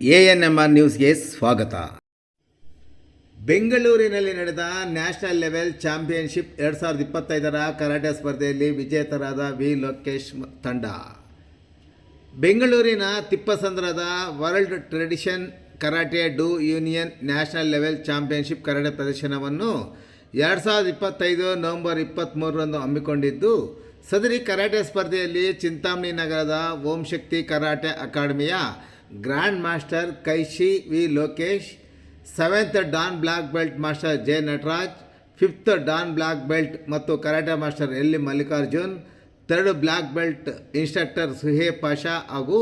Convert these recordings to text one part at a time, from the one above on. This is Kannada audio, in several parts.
ಎ ಎನ್ ಎಂ ಆರ್ ನ್ಯೂಸ್ಗೆ ಸ್ವಾಗತ. ಬೆಂಗಳೂರಿನಲ್ಲಿ ನಡೆದ ನ್ಯಾಷನಲ್ ಲೆವೆಲ್ ಚಾಂಪಿಯನ್ಶಿಪ್ ಎರಡು ಸಾವಿರದ ಇಪ್ಪತ್ತೈದರ ಕರಾಟೆ ಸ್ಪರ್ಧೆಯಲ್ಲಿ ವಿಜೇತರಾದ ವಿ ಲೋಕೇಶ್ ತಂಡ. ಬೆಂಗಳೂರಿನ ತಿಪ್ಪಸಂದ್ರದ world tradition karate do union national level championship karate ಪ್ರದರ್ಶನವನ್ನು ಎರಡು ಸಾವಿರದ ಇಪ್ಪತ್ತೈದು ನವೆಂಬರ್ ಇಪ್ಪತ್ತ್ಮೂರರಂದು ಹಮ್ಮಿಕೊಂಡಿದ್ದು, ಸದರಿ ಕರಾಟೆ ಸ್ಪರ್ಧೆಯಲ್ಲಿ ಚಿಂತಾಮಣಿ ನಗರದ ಓಂ ಶಕ್ತಿ ಕರಾಟೆ ಅಕಾಡೆಮಿಯ grand master ಕೈಶಿ V Lokesh seventh dan black belt master J Nataraj fifth dan black belt ಮತ್ತು karate master L Mallikarjun third black belt instructor ಸುಹೇ Pasha ಹಾಗೂ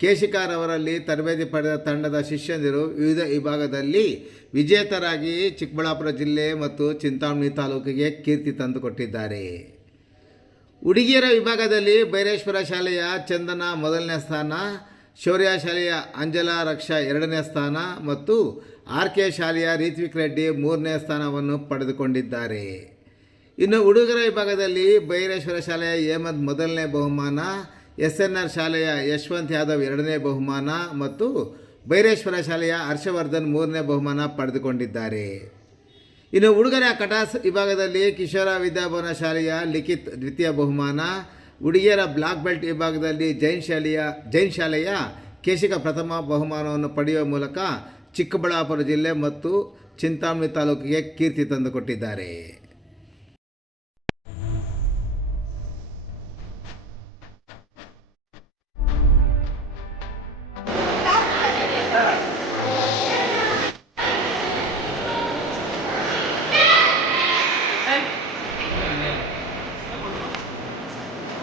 ಕೇಶಿಕಾರ್ ಅವರಲ್ಲಿ ತರಬೇತಿ ಪಡೆದ ತಂಡದ ಶಿಷ್ಯಂದಿರು ವಿವಿಧ ವಿಭಾಗದಲ್ಲಿ ವಿಜೇತರಾಗಿ ಚಿಕ್ಕಬಳ್ಳಾಪುರ ಜಿಲ್ಲೆ ಮತ್ತು ಚಿಂತಾಮಣಿ ತಾಲೂಕಿಗೆ ಕೀರ್ತಿ ತಂದುಕೊಟ್ಟಿದ್ದಾರೆ. ಹುಡುಗಿಯರ ವಿಭಾಗದಲ್ಲಿ ಬೈರೇಶ್ವರ ಶಾಲೆಯ ಚಂದನ ಮೊದಲನೇ ಸ್ಥಾನ ಶೌರ್ಯ ಶಾಲೆಯ ಅಂಜಲಾ ರಕ್ಷಾ ಎರಡನೇ ಸ್ಥಾನ ಮತ್ತು ಆರ್ ಕೆ ಶಾಲೆಯ ರಿತ್ವಿಕ್ ರೆಡ್ಡಿ ಮೂರನೇ ಸ್ಥಾನವನ್ನು ಪಡೆದುಕೊಂಡಿದ್ದಾರೆ. ಇನ್ನು ಹುಡುಗರ ವಿಭಾಗದಲ್ಲಿ ಬೈರೇಶ್ವರ ಶಾಲೆಯ ಹೇಮಂತ್ ಮೊದಲನೇ ಬಹುಮಾನ ಎಸ್ ಎನ್ ಆರ್ ಶಾಲೆಯ ಯಶವಂತ್ ಯಾದವ್ ಎರಡನೇ ಬಹುಮಾನ ಮತ್ತು ಬೈರೇಶ್ವರ ಶಾಲೆಯ ಹರ್ಷವರ್ಧನ್ ಮೂರನೇ ಬಹುಮಾನ ಪಡೆದುಕೊಂಡಿದ್ದಾರೆ. ಇನ್ನು ಹುಡುಗರ ಕಟಾಸ್ ವಿಭಾಗದಲ್ಲಿ ಕಿಶೋರ ವಿದ್ಯಾಭವನ ಶಾಲೆಯ ಲಿಖಿತ್ ದ್ವಿತೀಯ ಬಹುಮಾನ ಹುಡುಗಿಯರ ಬ್ಲಾಕ್ ಬೆಲ್ಟ್ ವಿಭಾಗದಲ್ಲಿ ಜೈನ್ ಶಾಲೆಯ ಜೈನ್ ಶಾಲೆಯ ಕೇಶಿಕ ಪ್ರಥಮ ಬಹುಮಾನವನ್ನು ಪಡೆಯುವ ಮೂಲಕ ಚಿಕ್ಕಬಳ್ಳಾಪುರ ಜಿಲ್ಲೆ ಮತ್ತು ಚಿಂತಾಮಣಿ ತಾಲೂಕಿಗೆ ಕೀರ್ತಿ ತಂದುಕೊಟ್ಟಿದ್ದಾರೆ.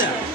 না